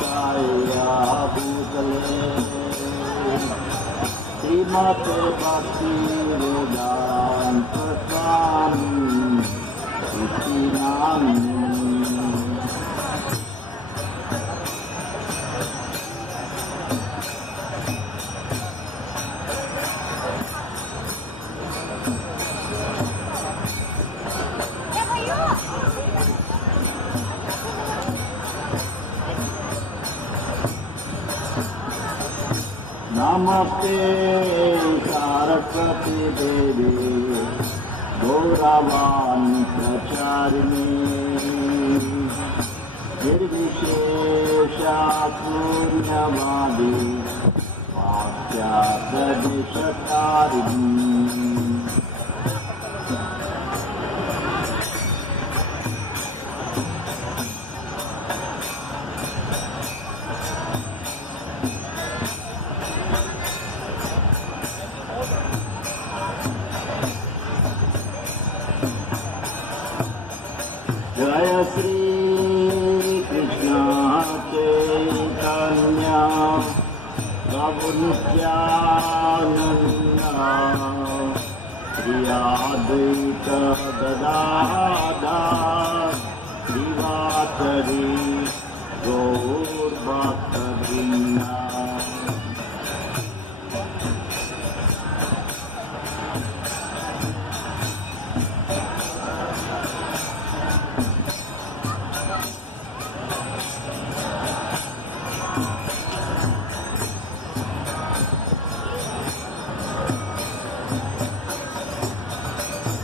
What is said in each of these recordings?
छाया भूतले श्रीमते भक्ति वेदांत स्वामी इति नामिने। नमस्ते सरस्वती देवी गौरवाणी प्रचारिणी निर्विशेषा शून्यवादी वाक्यादिशकारिणी। जय श्री कृष्ण चैतन्य प्रभु नित्यानंद श्री अद्वैत गदाधर श्रीवासरि गौर भक्तवृंद।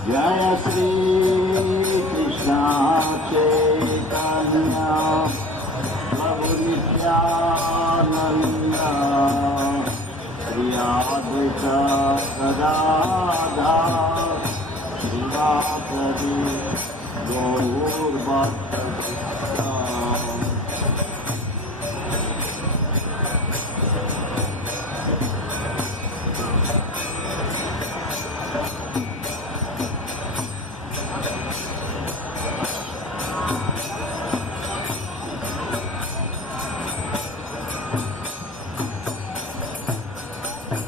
जय श्री कृष्ण चैतन्य प्रभु नित्यानंद श्री अद्वैत गदाधर श्रीवासरि गौर भक्तवृंद।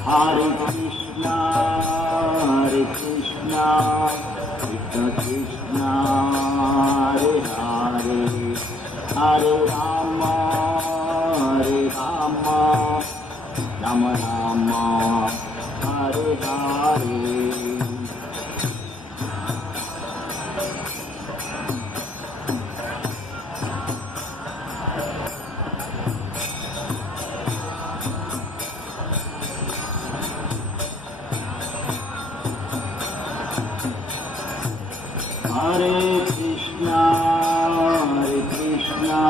Hare Krishna, Krishna Krishna, Hare Hare, Hare Rama, Rama Rama, Hare Hare। Hare Krishna, Krishna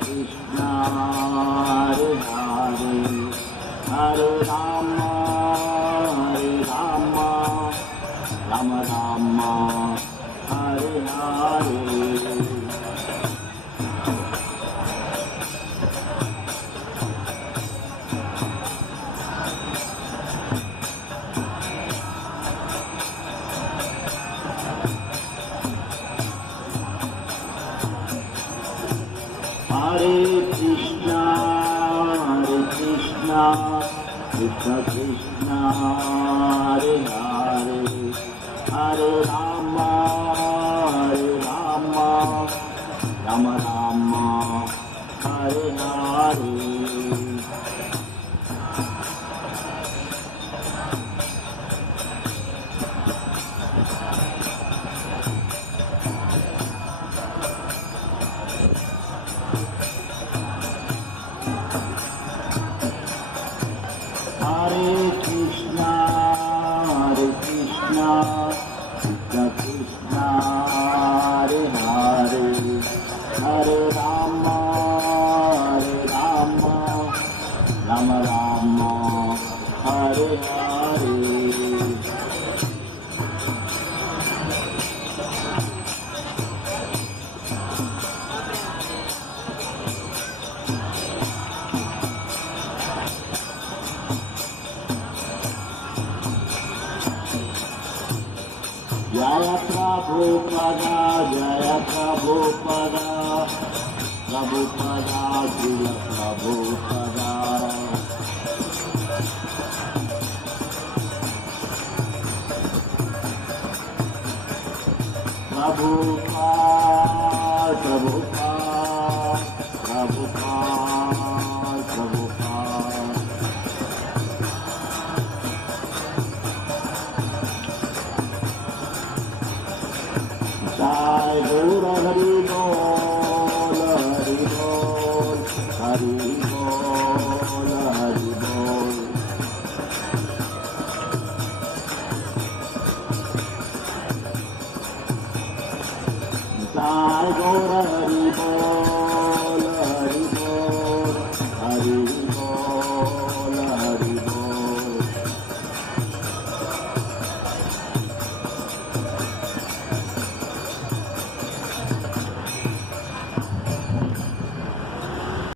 Krishna, Hare Hare, Hare Rama, Rama Rama, Hare Hare। Hare Krishna, Krishna Krishna, Hare Hare, Hare Rama, Rama Rama, Hare Hare। Hare Krishna, Krishna Krishna, Hare Hare, Hare Rama, Rama Rama, Hare Hare। Jaya Prabhupada, Jaya Prabhupada, Prabhupada, Jila Prabhupada. Prabhupada, Prabhupada, Prabhupada, Prabhupada. Jai Guru Hari Bol, Hari Bol, Hari Bol, Hari Bol. Jai Guru Hari Bol.